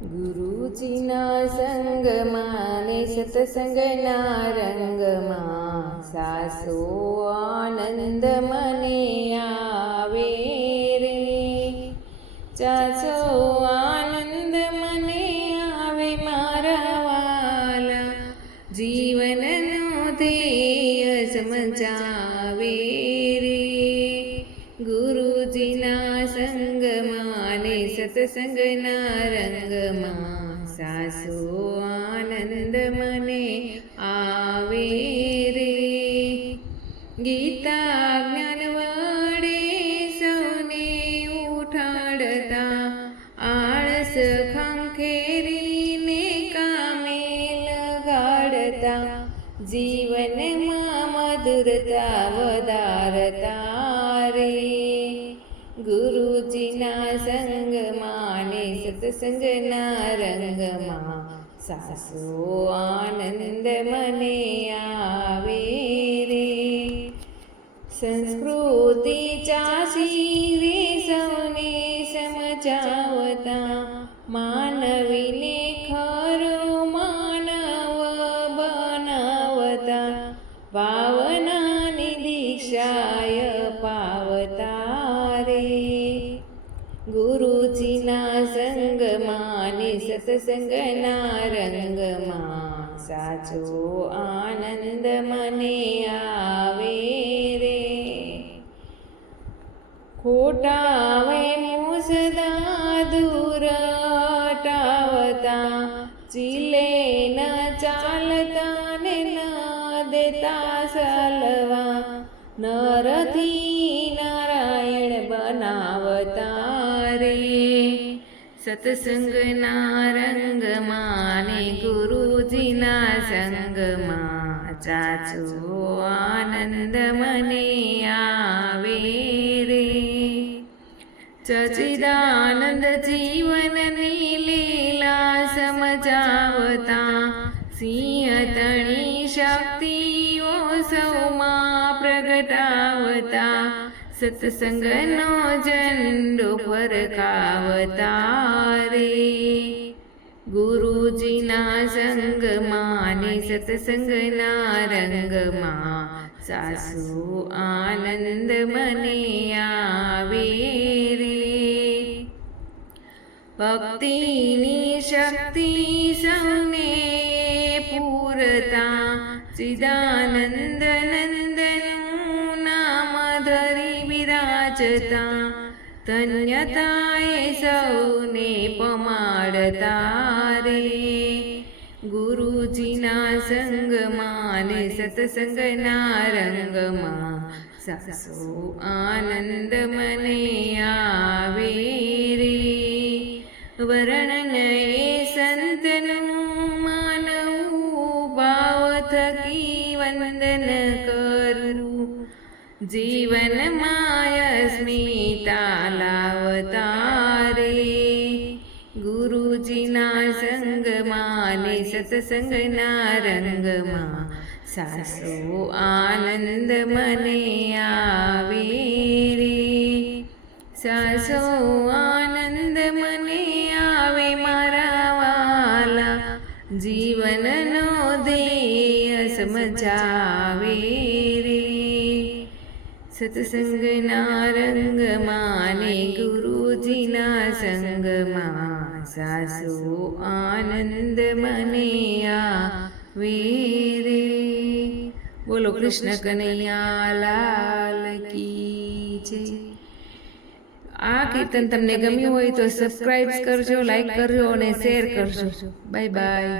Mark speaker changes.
Speaker 1: ગુરુજીના સંગમાં ને સતસંગના રંગમાં સાસો આનંદ મને આવે રે. ચાચો આનંદ મને આવે મારા વાલા. જીવનનો ધ્યેય સમજાવે રે. ગુરુજીના સંગમાં સત્સંગના રંગમાં સાસુ આનંદ મને આવે રે ગીતા જ્ઞાન વડે સૌને ઉઠાડતા આળસ ખંખેરીને કામે લગાડતા જીવનમાં મધુરતા વધારતા રે ગુરુજીના સંગમાં ને સત્સંગના રંગમાં સાસો આનંદ મને આવે રે સંસ્કૃતિ ચાસી રે સૌને સમજાવતા માનવીને સંગમાં સત્સંગના રંગમાં સાચો આનંદ મને આવે રે. ખોટા વે મુસદા દૂર ટાવતા ચીલે ન ચાલતા ને ન દેતા સલવા. નરથી સત્સંગના રંગમાં ગુરુજીના સંગમાં ચાચો આનંદ મને આવે રે. ચચિદાનંદ જીવનની લીલા સમજાવતા સિંહ તણી શક્તિઓ સૌમાં પ્રગટાવતા સત્સંગનો ઝંડો ફરકાવતા રે ગુરુજીના સંગમાં ને સત્સંગના રંગમાં સાસુ આનંદ મને આવે રે ભક્તિની શક્તિ સૌને પૂરતા ચિદાનંદ વિરાજતા ધન્યતાએ સૌને પમાડતા રે. ગુરુજીના સંગમાં ને સત્સંગના રંગમાં સાસો આનંદ મને આવે રે. વર્ણન એ સંતનું માનવું ભાવ થકી વંદન કરું. જીવન સ્મિતા લાવતા રે ગુરુજીના સંગમાં ને સત્સંગના રંગમાં સાસો આનંદ મને આવે રે સાસો આનંદ મને આવે મારા વાલા જીવનનો ધ્યેય સમજાવે સત્સંગના રંગમાં ગુરુજીના સંગમાં સાસુ આનંદ મને આ રે બોલો કૃષ્ણ કનૈયા લાલ કી જય આ કીર્તન તમને ગમ્યું હોય તો સબસ્ક્રાઇબ કરજો લાઈક કરજો અને શેર કરજો. Bye bye